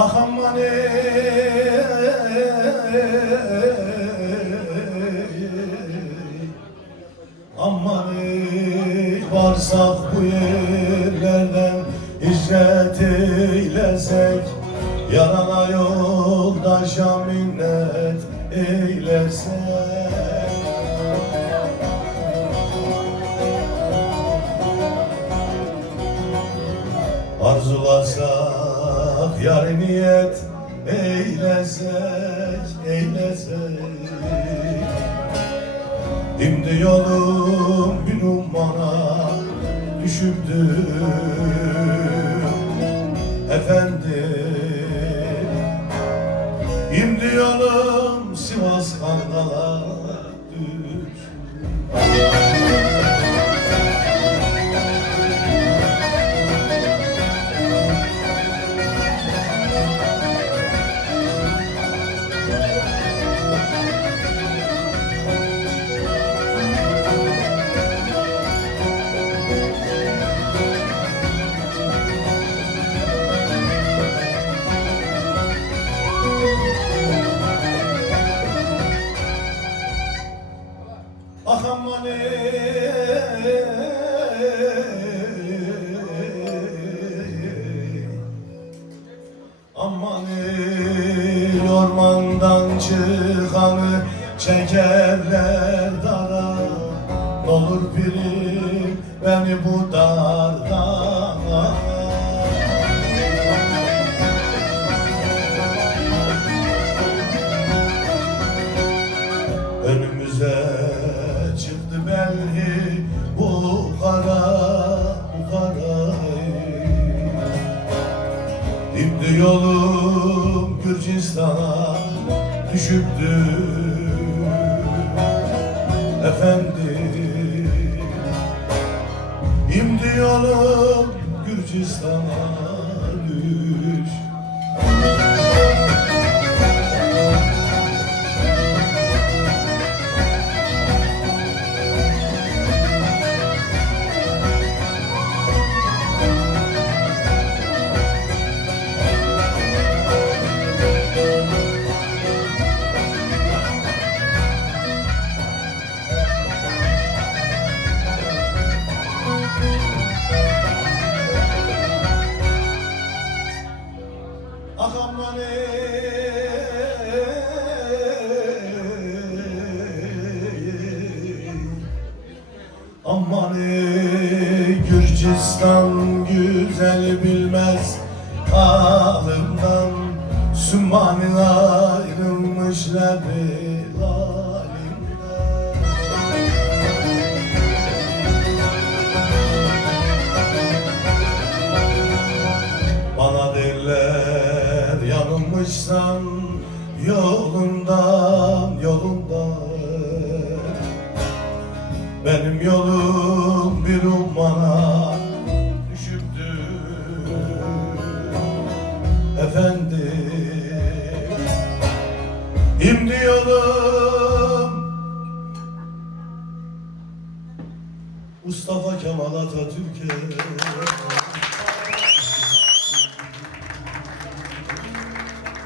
Ah aman aman varsak bu yerlerden hicret eylesek, yarana yoldaşa minnet eylesek. Arzulasak yar niyet eylesek. Dimdi yolum bir umana düşüptü efendim. Dimdi yolum Sivas Kandal'a düş. Ah aman aman ormandan çıkanı çekerler dara. Olur pirim beni bu dardan. Önümüze çıktı belli bu kara. Dimdi yolum Gürcistan'a düşüptü efendim. Dimdi yolum Gürcistan'a düş. Ah aman aman Gürcistan güzel bilmez halımdan. Sümmanın ayrılmışlar bir halimden. Bana derler yanılmışsan yolundan. Benim yolum bir ummana düşüptü efendim. Şimdi yolum Mustafa Kemal Atatürk'e.